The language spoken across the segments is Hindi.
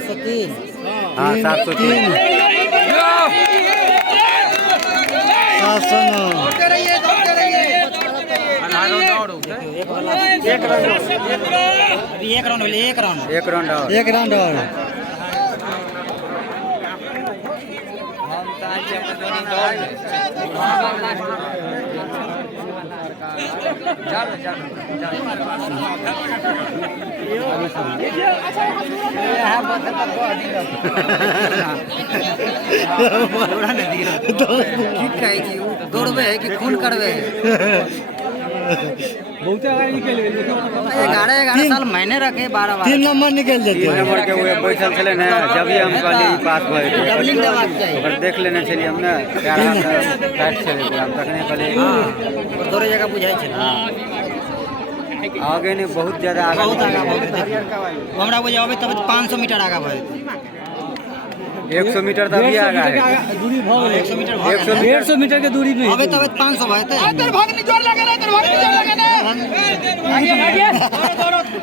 703। हाँ 703 709 एक राउंड बोले एक राउंड एक राउंड और दौड़बे है कि खून करबे बहुत आगे निकल गए 11 साल मैंने रखे 12 3 नंबर निकल जेते 3 नंबर के वो बैठल छले ने जब ही हम कहली पास भए डबलिंग देबाक चाहिए ओकर देख लेने छली हमने टाइट छले हम तखने कहली दौड़े जगह बुझाई छै आगे नहीं बहुत ज्यादा आगे बहुत आगा हमरा बुझाबे तब 500 मीटर आगा भए 100 मीटर तक भी आगा है दूरी भ गेलै 100 मीटर 150 मीटर के दूरी में अबे तब 500 भए इधर भागनी जोर लगा रे इधर भागनी जोर लगा ने भागिए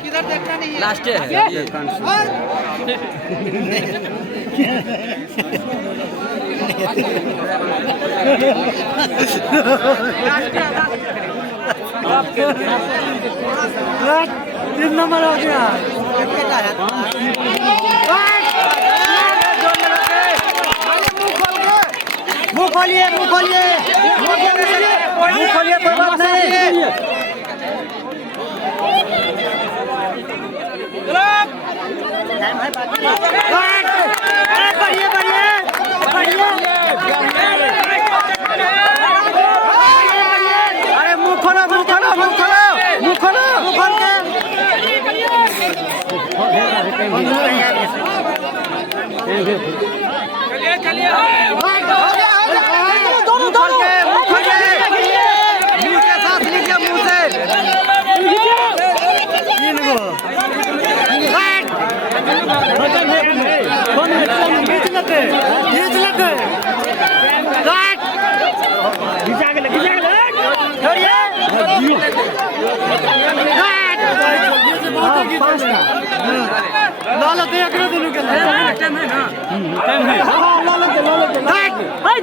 किधर देखना नहीं है लास्ट है तीन नंबर हो गया मुंह खोलिए कोई बात नहीं अरे मुंह खोलो चलिए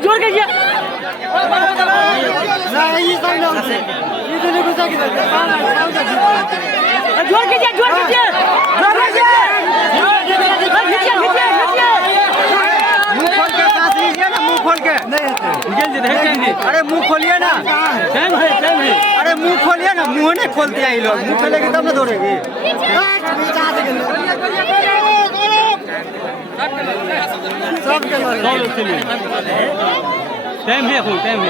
जोर के अरे मुंह खोलिए ना अरे मुंह खोलिए ना मुंह नहीं खोलते हैं ये लोग मुंह खोलेगी तब ना दौड़ेगी टाइम है दौड़िए